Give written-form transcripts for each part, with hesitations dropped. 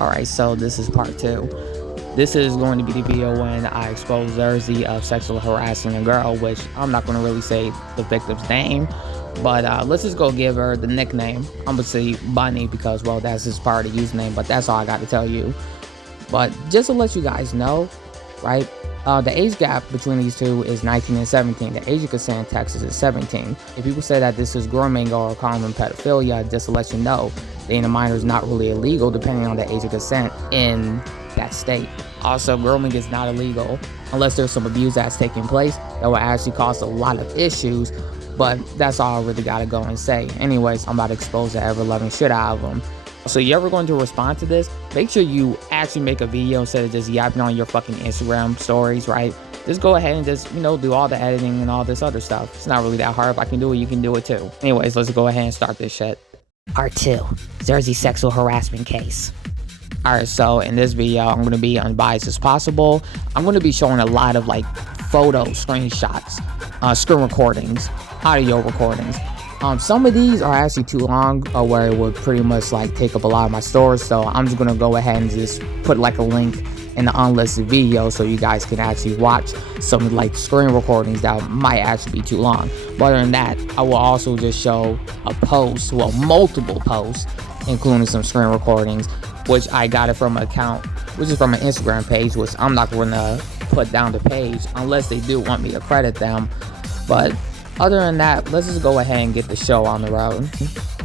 Alright, so this is part 2. This is going to be the video when I expose XURZIE of sexual harassing a girl, which I'm not going to really say the victim's name, but let's just go give her the nickname. I'm going to say Bunny because, well, that's his part of the username, but that's all I got to tell you. But just to let you guys know, right, the age gap between these two is 19 and 17. The age of consent in Texas is 17. If people say that this is grooming or common pedophilia, just to let you know, being a minor is not really illegal depending on the age of consent in that state. Also, grooming is not illegal unless there's some abuse that's taking place that will actually cause a lot of issues, but that's all I really gotta go and say. Anyways, I'm about to expose the ever-loving shit out of them. So you're ever going to respond to this, make sure you actually make a video instead of just yapping on your fucking Instagram stories, right? Just go ahead and just, do all the editing and all this other stuff. It's not really that hard. If I can do it, you can do it too. Anyways, let's go ahead and start this shit. Part 2, XURZIE sexual harassment case. Alright, so in this video, I'm going to be unbiased as possible. I'm going to be showing a lot of photos, screenshots, screen recordings, audio recordings. Some of these are actually too long where it would pretty much take up a lot of my storage, so I'm just going to go ahead and just put a link in the unlisted video so you guys can actually watch some screen recordings that might actually be too long. But other than that, I will also just show a post, well, multiple posts, including some screen recordings, which I got it from an account, which is from an Instagram page, which I'm not going to put down the page unless they do want me to credit them. But other than that, let's just go ahead and get the show on the road.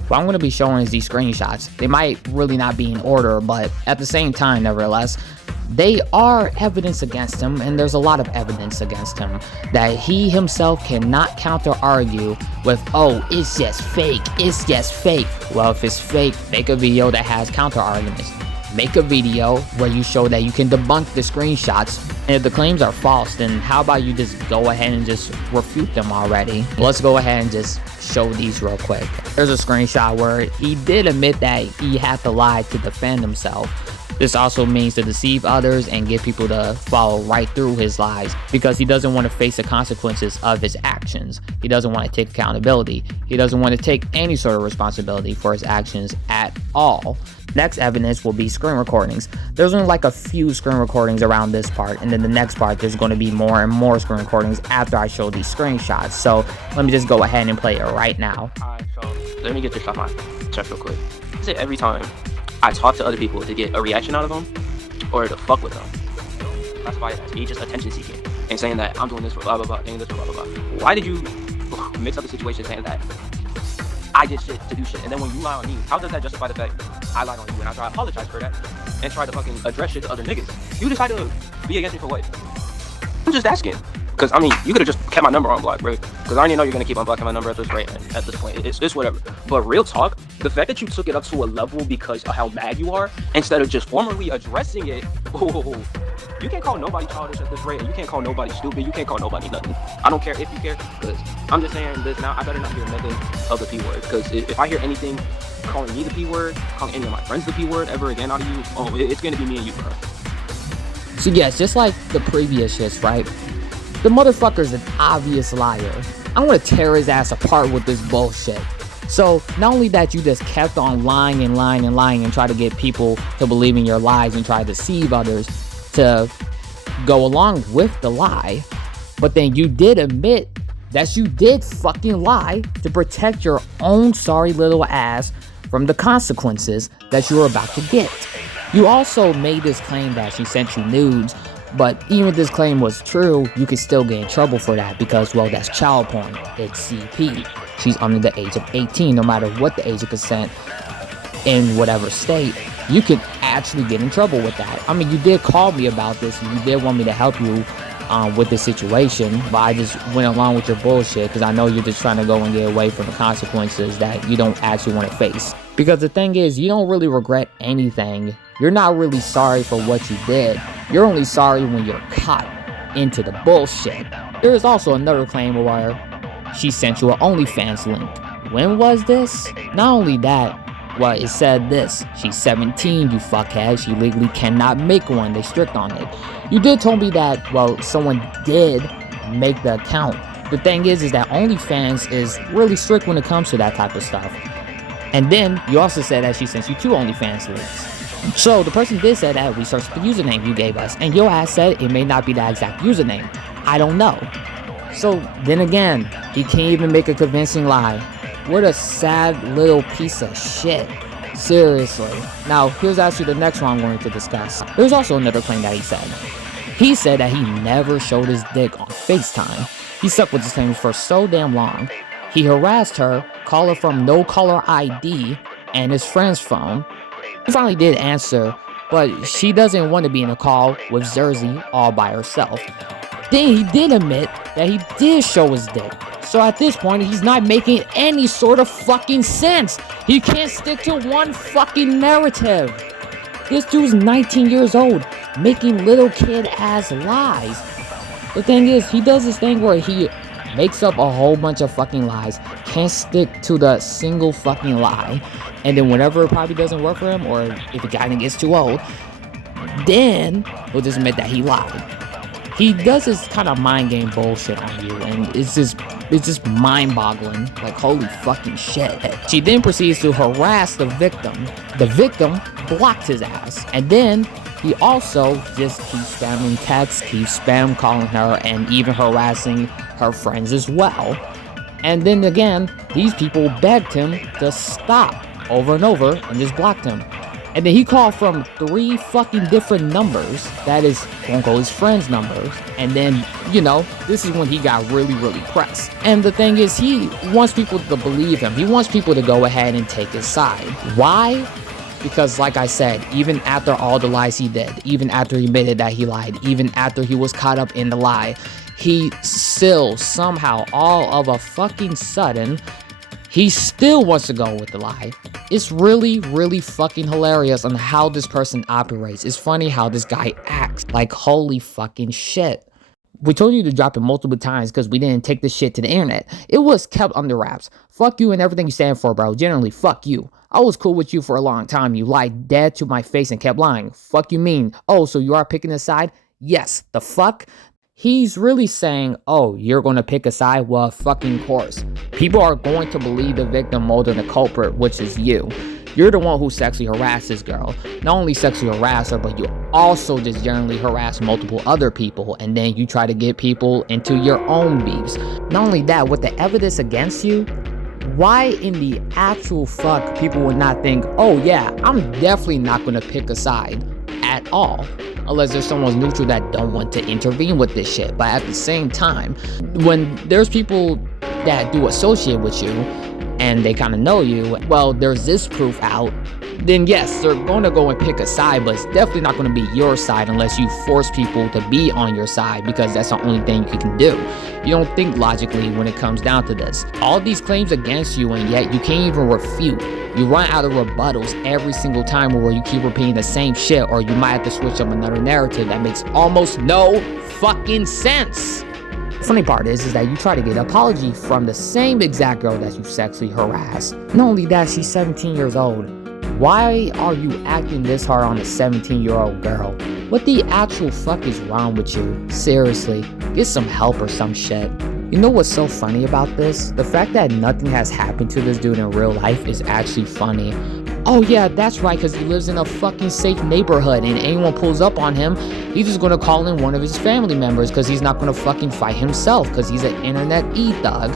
What I'm going to be showing is these screenshots. They might really not be in order, but at the same time, nevertheless, they are evidence against him, and there's a lot of evidence against him that he himself cannot counter-argue with, oh, it's just fake, it's just fake. Well, if it's fake, make a video that has counter-arguments. Make a video where you show that you can debunk the screenshots, and if the claims are false, then how about you just go ahead and just refute them already? Let's go ahead and just show these real quick. There's a screenshot where he did admit that he had to lie to defend himself. This also means to deceive others and get people to follow right through his lies because he doesn't want to face the consequences of his actions. He doesn't want to take accountability. He doesn't want to take any sort of responsibility for his actions at all. Next evidence will be screen recordings. There's only a few screen recordings around this part, and then the next part there's going to be more and more screen recordings after I show these screenshots. So let me just go ahead and play it right now. Alright, so let me get this off my chest real quick. I say every time I talk to other people to get a reaction out of them or to fuck with them, that's why it's just attention seeking and saying that I'm doing this for blah blah blah, doing this for blah blah blah. Why did you mix up the situation saying that I did shit to do shit, and then when you lie on me, how does that justify the fact I lied on you and I try to apologize for that and try to fucking address shit to other niggas? You decide to be against me for what? I'm just asking. Because, you could have just kept my number on block, bro. Because I already know you're going to keep unblocking my number at this rate, and at this point, it's whatever. But real talk, the fact that you took it up to a level because of how mad you are, instead of just formally addressing it, you can't call nobody childish at this rate, and you can't call nobody stupid, you can't call nobody nothing. I don't care if you care, because I'm just saying this now, I better not hear nothing of the P word. Because if I hear anything calling me the P word, calling any of my friends the P word ever again out of you, it's going to be me and you, bro. So yes, just like the previous shits, right? The motherfucker's an obvious liar. I want to tear his ass apart with this bullshit. So not only that you just kept on lying and lying and lying and try to get people to believe in your lies and try to deceive others to go along with the lie, but then you did admit that you did fucking lie to protect your own sorry little ass from the consequences that you were about to get. You also made this claim that she sent you nudes, but even if this claim was true, you could still get in trouble for that because, well, that's child porn. It's CP. She's under the age of 18, no matter what the age of consent in whatever state. You could actually get in trouble with that. You did call me about this, and you did want me to help you with this situation, but I just went along with your bullshit because I know you're just trying to go and get away from the consequences that you don't actually want to face. Because the thing is, you don't really regret anything. You're not really sorry for what you did. You're only sorry when you're caught into the bullshit. There is also another claim where she sent you an OnlyFans link. When was this? Not only that, well, it said this: she's 17, you fuckhead. She legally cannot make one. They strict on it. You did tell me that, well, someone did make the account. The thing is that OnlyFans is really strict when it comes to that type of stuff. And then you also said that she sent you 2 OnlyFans links. So the person did say that we searched the username you gave us, and your ass said it may not be that exact username. I don't know. So then again, he can't even make a convincing lie. What a sad little piece of shit. Seriously. Now, here's actually the next one I'm going to discuss. There's also another claim that he said. He said that he never showed his dick on FaceTime. He stuck with this claim for so damn long. He harassed her, called her from no caller ID and his friend's phone. He finally did answer, but she doesn't want to be in a call with XURZIE all by herself. Then he did admit that he did show his dick. So at this point, he's not making any sort of fucking sense. He can't stick to one fucking narrative. This dude's 19 years old, making little kid ass lies. The thing is, he does this thing where he makes up a whole bunch of fucking lies, can't stick to the single fucking lie, and then whenever it probably doesn't work for him, or if it kinda gets too old, then he'll just admit that he lied. He does this kind of mind game bullshit on you, and it's just mind-boggling. Like, holy fucking shit. She then proceeds to harass the victim. The victim blocked his ass, and then he also just keeps spamming texts, keeps spam calling her, and even harassing her friends as well. And then again, these people begged him to stop over and over and just blocked him. And then he called from 3 fucking different numbers. That is, quote unquote, his friends' numbers. And then, you know, this is when he got really, really pressed. And the thing is, he wants people to believe him. He wants people to go ahead and take his side. Why? Because, like I said, even after all the lies he did, even after he admitted that he lied, even after he was caught up in the lie, he still, somehow, all of a fucking sudden, he still wants to go with the lie. It's really, really fucking hilarious on how this person operates. It's funny how this guy acts. Like, holy fucking shit. We told you to drop it multiple times because we didn't take this shit to the internet. It was kept under wraps. Fuck you and everything you stand for, bro. Generally, fuck you. I was cool with you for a long time. You lied dead to my face and kept lying. Fuck you mean? Oh, so you are picking a side? Yes. The fuck? He's really saying, oh, you're going to pick a side? Well, fucking course. People are going to believe the victim more than the culprit, which is you. You're the one who sexually harassed this girl. Not only sexually harass her, but you also just generally harass multiple other people, and then you try to get people into your own beefs. Not only that, with the evidence against you, why in the actual fuck people would not think, oh yeah, I'm definitely not going to pick a side at all, unless there's someone neutral that don't want to intervene with this shit. But at the same time, when there's people that do associate with you and they kind of know you, well, there's this proof out, then yes, they're going to go and pick a side, but it's definitely not going to be your side unless you force people to be on your side, because that's the only thing you can do. You don't think logically when it comes down to this. All these claims against you, and yet you can't even refute. You run out of rebuttals every single time where you keep repeating the same shit, or you might have to switch up another narrative that makes almost no fucking sense. The funny part is that you try to get an apology from the same exact girl that you sexually harassed. Not only that, she's 17 years old. Why are you acting this hard on a 17-year-old girl? What the actual fuck is wrong with you? Seriously, get some help or some shit. You know what's so funny about this? The fact that nothing has happened to this dude in real life is actually funny. Oh yeah, that's right, because he lives in a fucking safe neighborhood, and anyone pulls up on him, he's just gonna call in one of his family members, because he's not gonna fucking fight himself, because he's an internet e-thug.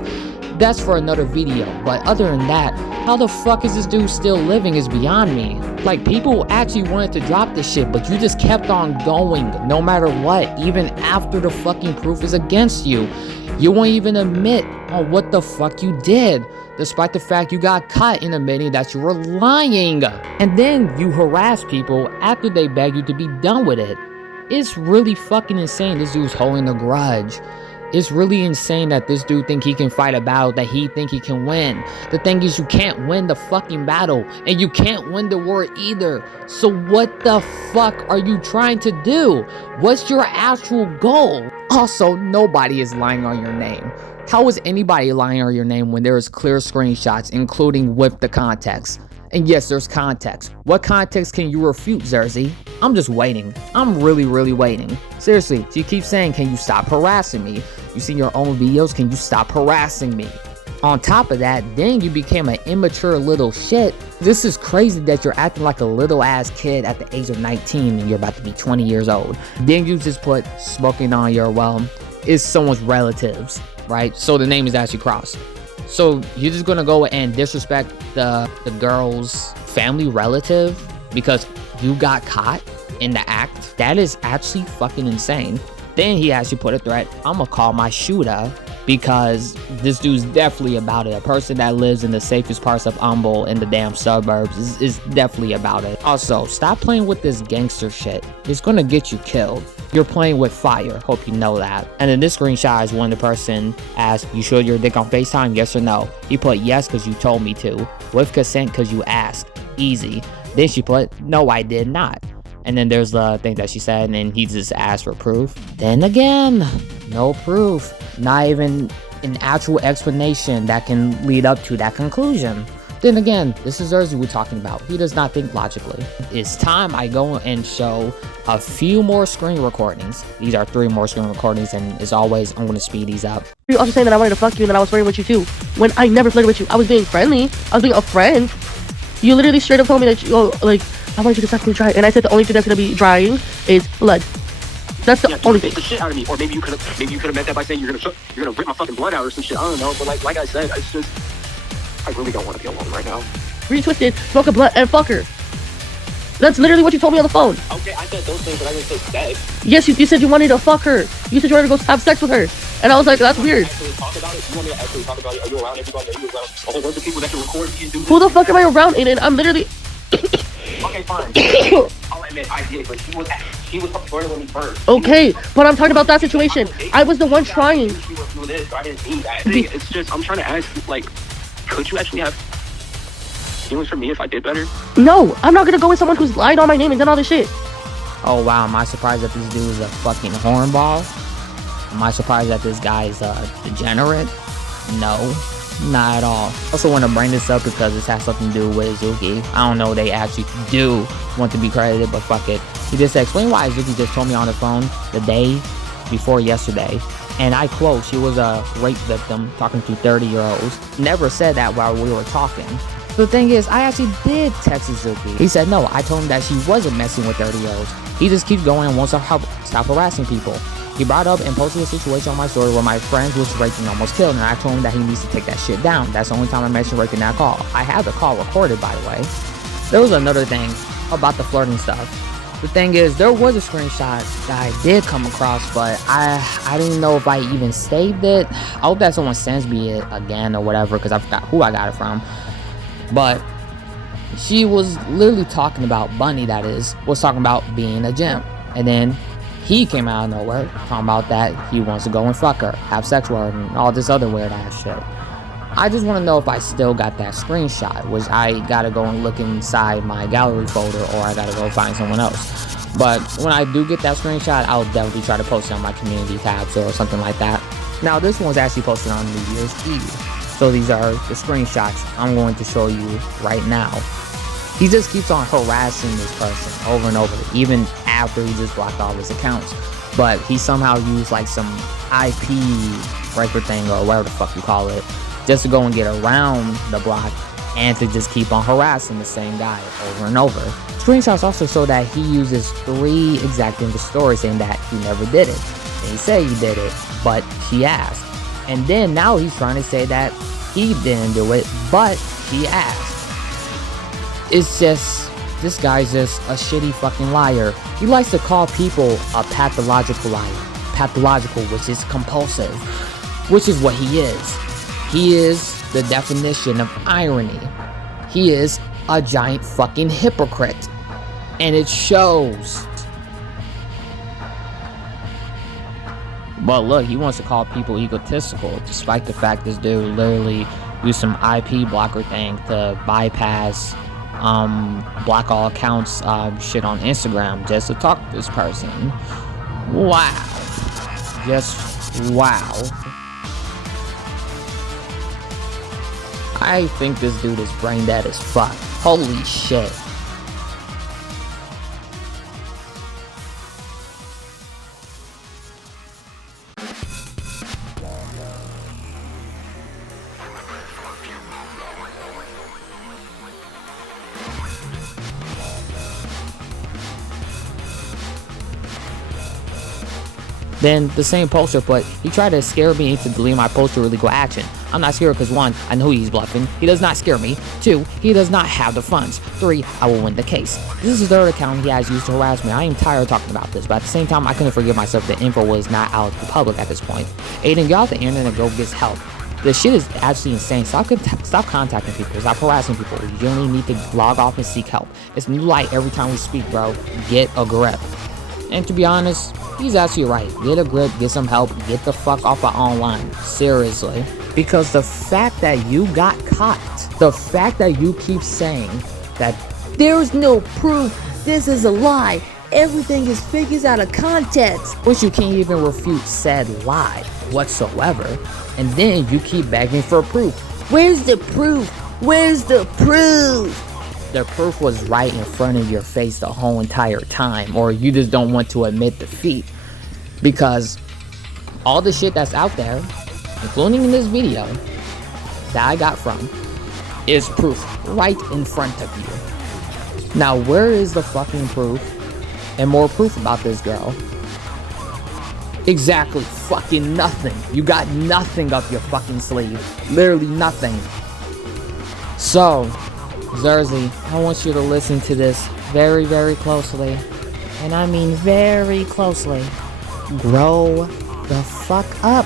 That's for another video, but other than that, how the fuck is this dude still living is beyond me. Like, people actually wanted to drop this shit, but you just kept on going, no matter what, even after the fucking proof is against you. You won't even admit on what the fuck you did, despite the fact you got caught in admitting that you were lying. And then you harass people after they beg you to be done with it. It's really fucking insane this dude's holding a grudge. It's really insane that this dude think he can fight a battle that he think he can win. The thing is, you can't win the fucking battle, and you can't win the war either. So what the fuck are you trying to do? What's your actual goal? Also, nobody is lying on your name. How is anybody lying on your name when there is clear screenshots, including with the context? And yes, there's context. What context can you refute, XURZIE? I'm just waiting. I'm really waiting. Seriously, she keeps saying, can you stop harassing me? You see your own videos, can you stop harassing me? On top of that, then you became an immature little shit. This is crazy that you're acting like a little ass kid at the age of 19 and you're about to be 20 years old. Then you just put smoking on your, well, is someone's relatives, right? So the name is actually crossed. So you're just gonna go and disrespect the girl's family relative because you got caught in the act? That is actually fucking insane. Then he actually put a threat, I'm gonna call my shooter because this dude's definitely about it. A person that lives in the safest parts of Humble in the damn suburbs is definitely about it. Also, stop playing with this gangster shit. It's gonna get you killed. You're playing with fire. Hope you know that. And then this screenshot is when the person asked, you showed your dick on FaceTime, yes or no? He put yes because you told me to. With consent because you asked. Easy. Then she put, no, I did not. And then there's the thing that she said, and then he just asked for proof. Then again, no proof. Not even an actual explanation that can lead up to that conclusion. Then again, this is XURZIE we're talking about. He does not think logically. It's time I go and show a few more screen recordings. These are 3 more screen recordings, and as always, I'm going to speed these up. You're also saying that I wanted to fuck you and that I was flirting with you too. When I never flirted with you. I was being friendly. I was being a friend. You literally straight up told me that, you, oh, like, I want you to sexually dry. And I said the only thing that's going to be drying is blood. That's the only thing. The shit out of me, or maybe you could have meant that by saying you're gonna rip my fucking blood out or some shit. I don't know, but like I said, it's just I really don't want to be alone right now. Retwisted, smoke a blunt, and fuck her. That's literally what you told me on the phone. Okay, I said those things, but I didn't say sex. Yes, you said you wanted to fuck her. You said you wanted to go have sex with her, and I was like, that's weird. Actually talk about it. You want me to actually talk about it? Are you around everybody? Are you around a whole bunch of people that can record me and do this? Who the fuck am I around, Aiden? I'm literally. Okay, fine. I'll admit I did, but she was flirting with me first. Okay, but I'm talking about that situation. I was the one trying. She was doing this, so I didn't mean that. It's just I'm trying to ask, like, could you actually have feelings for me if I did better? No, I'm not gonna go with someone who's lied on my name and done all this shit. Oh wow, am I surprised that this dude is a fucking hornball? Am I surprised that this guy is a degenerate? No, not at all. I also want to bring this up because this has something to do with Izuki. I don't know, they actually do want to be credited, but fuck it. He just explained why Izuki just told me on the phone the day before yesterday. And I quote, she was a rape victim talking to 30-year-olds. Never said that while we were talking. The thing is, I actually did text Izuki. He said no, I told him that she wasn't messing with 30-year-olds. He just keeps going and wants to stop harassing people. He brought up and posted a situation on my story where my friend was raped and almost killed, and I told him that he needs to take that shit down. That's the only time I mentioned raping that call. I have the call recorded, by the way. There was another thing about the flirting stuff. The thing is, there was a screenshot that I did come across, but I didn't know if I even saved it. I hope that someone sends me it again or whatever, because I forgot who I got it from. But she was literally talking about, Bunny that is, was talking about being in a gym. And then he came out of nowhere talking about that he wants to go and fuck her, have sex with her, and all this other weird ass shit. I just want to know if I still got that screenshot, which I gotta go and look inside my gallery folder, or I gotta go find someone else. But when I do get that screenshot, I'll definitely try to post it on my community tabs or something like that. Now this one's actually posted on New Year's Eve. So these are the screenshots I'm going to show you right now. He just keeps on harassing this person over and over, even after he just blocked all his accounts. But he somehow used like some IP breaker thing or whatever the fuck you call it, just to go and get around the block and to just keep on harassing the same guy over and over. Screenshots also show that he uses 3 exact in the story saying that he never did it. And he said he did it, but she asked. And then now he's trying to say that he didn't do it, but she asked. It's just, this guy's just a shitty fucking liar. He likes to call people a pathological liar. Pathological, which is compulsive, which is what he is. He is the definition of irony. He is a giant fucking hypocrite. And it shows. But look, he wants to call people egotistical, despite the fact this dude literally used some IP blocker thing to bypass block all accounts shit on Instagram just to talk to this person. Wow. Just wow. I think this dude is brain dead as fuck. Holy shit. Then the same poster, but he tried to scare me into deleting my poster with legal action. I'm not scared because 1, I know he's bluffing. He does not scare me. 2, he does not have the funds. 3, I will win the case. This is the 3rd account he has used to harass me. I am tired of talking about this, but at the same time, I couldn't forgive myself. The info was not out to the public at this point. Aiden, get off the internet and go get help. This shit is actually insane. Stop contacting people. Stop harassing people. You only need to log off and seek help. It's new light every time we speak, bro. Get a grip. And to be honest, he's actually right. Get a grip, get some help, get the fuck off of online. Seriously. Because the fact that you got caught, the fact that you keep saying that There's no proof. This is a lie. Everything is figures out of context. which you can't even refute said lie whatsoever, and then you keep begging for proof. Where's the proof? Where's the proof? The proof was right in front of your face the whole entire time, or you just don't want to admit defeat. Because all the shit that's out there, including in this video that I got from, is proof right in front of you. Now, where is the fucking proof? And more proof about this girl? Exactly fucking nothing. You got nothing up your fucking sleeve. Literally nothing. So, XURZIE, I want you to listen to this very, very closely. And I mean very closely. Grow the fuck up.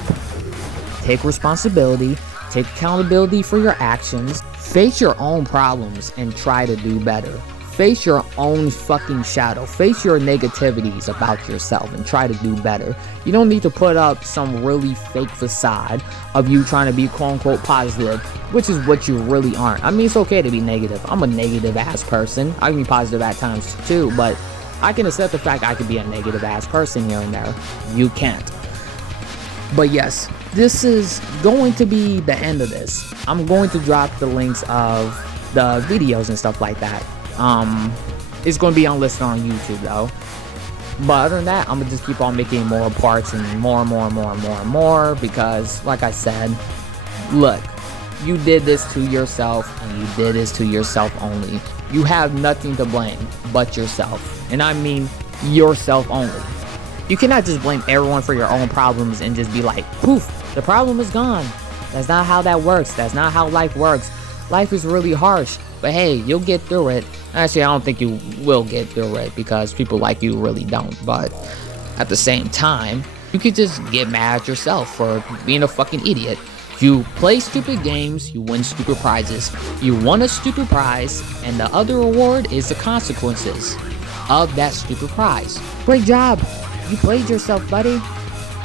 Take responsibility. Take accountability for your actions. Face your own problems and try to do better. Face your own fucking shadow. Face your negativities about yourself and try to do better. You don't need to put up some really fake facade of you trying to be quote-unquote positive, which is what you really aren't. I mean, it's okay to be negative. I'm a negative ass person. I can be positive at times too, but I can accept the fact I could be a negative ass person here and there. You can't. But yes, this is going to be the end of this. I'm going to drop the links of the videos and stuff like that. It's going to be unlisted on YouTube though. But other than that, I'm gonna just keep on making more parts and more because, like I said, look, you did this to yourself and you did this to yourself only. You have nothing to blame but yourself, and I mean yourself only. You cannot just blame everyone for your own problems and just be like, poof, the problem is gone. That's not how that works. That's not how life works. Life is really harsh, but hey, you'll get through it. Actually, I don't think you will get through it because people like you really don't, but at the same time, you could just get mad at yourself for being a fucking idiot. You play stupid games, you win stupid prizes. You won a stupid prize, and the other reward is the consequences of that stupid prize. Great job. You played yourself, buddy.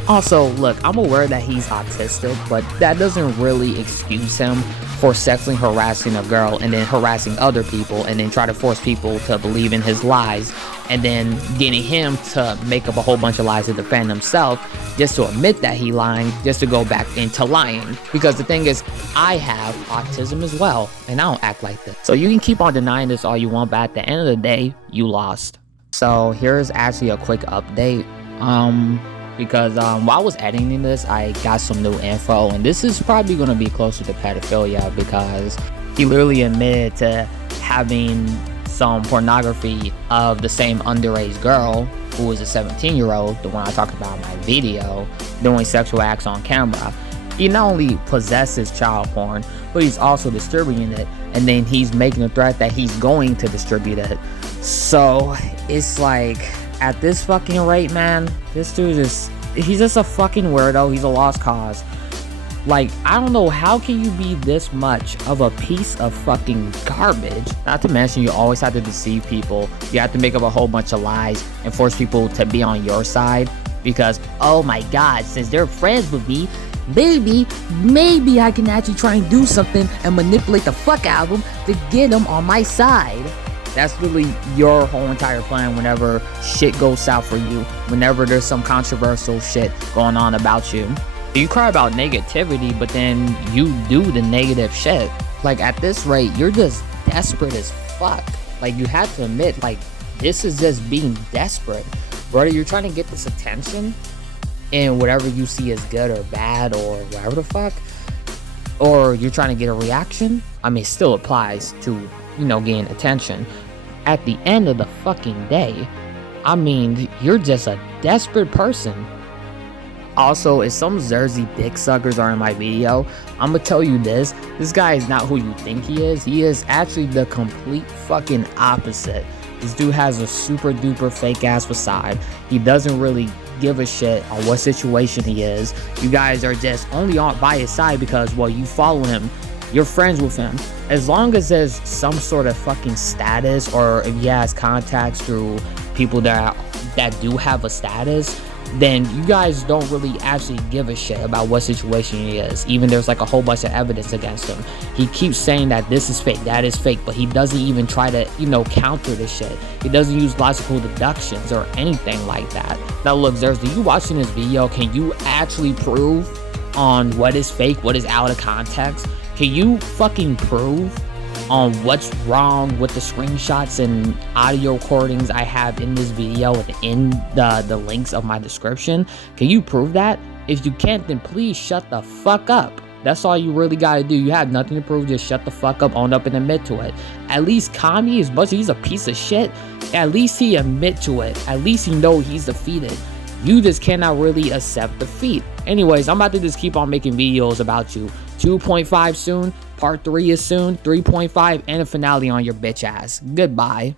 Also, look, I'm aware that he's autistic, but that doesn't really excuse him for sexually harassing a girl and then harassing other people and then try to force people to believe in his lies and then getting him to make up a whole bunch of lies to defend himself just to admit that he lying, just to go back into lying. Because the thing is, I have autism as well, and I don't act like this. So you can keep on denying this all you want, but at the end of the day, you lost. So here's actually a quick update. Because while I was editing this, I got some new info, and this is probably going to be closer to pedophilia because he literally admitted to having some pornography of the same underage girl who was a 17-year-old, the one I talked about in my video, doing sexual acts on camera. He not only possesses child porn, but he's also distributing it, and then he's making a threat that he's going to distribute it. So it's like, at this fucking rate, man, this dude is, he's just a fucking weirdo. He's a lost cause. Like, I don't know, how can you be this much of a piece of fucking garbage? Not to mention, you always have to deceive people. You have to make up a whole bunch of lies and force people to be on your side because, oh my god, since they're friends with me, maybe I can actually try and do something and manipulate the fuck out of them to get them on my side. That's really your whole entire plan whenever shit goes south for you. Whenever there's some controversial shit going on about you. You cry about negativity, but then you do the negative shit. Like, at this rate, you're just desperate as fuck. Like, you have to admit, like, this is just being desperate. Whether you're trying to get this attention and whatever you see as good or bad or whatever the fuck, or you're trying to get a reaction, I mean, it still applies to, you know, gain attention. At the end of the fucking day, I mean, you're just a desperate person Also, if some XURZIE dick suckers are in my video, I'm gonna tell you this guy is not who you think he is. He is actually the complete fucking opposite. This dude has a super duper fake ass facade. He doesn't really give a shit on what situation he is. You guys are just only on by his side because, well, you follow him, you're friends with him. As long as there's some sort of fucking status, or if he has contacts through people that do have a status, then you guys don't really actually give a shit about what situation he is. Even there's like a whole bunch of evidence against him. He keeps saying that this is fake, that is fake, but he doesn't even try to, you know, counter the shit. He doesn't use logical deductions or anything like that. Now look, XURZIE, you watching this video, can you actually prove on what is fake, what is out of context? Can you fucking prove on what's wrong with the screenshots and audio recordings I have in this video and in the links of my description? Can you prove that? If you can't, then please shut the fuck up. That's all you really gotta do. You have nothing to prove, just shut the fuck up, own up and admit to it. At least Kami, as much as he's a piece of shit, at least he admit to it. At least he know he's defeated. You just cannot really accept defeat. Anyways, I'm about to just keep on making videos about you. 2.5 soon, part 3 is soon, 3.5, and a finale on your bitch ass. Goodbye.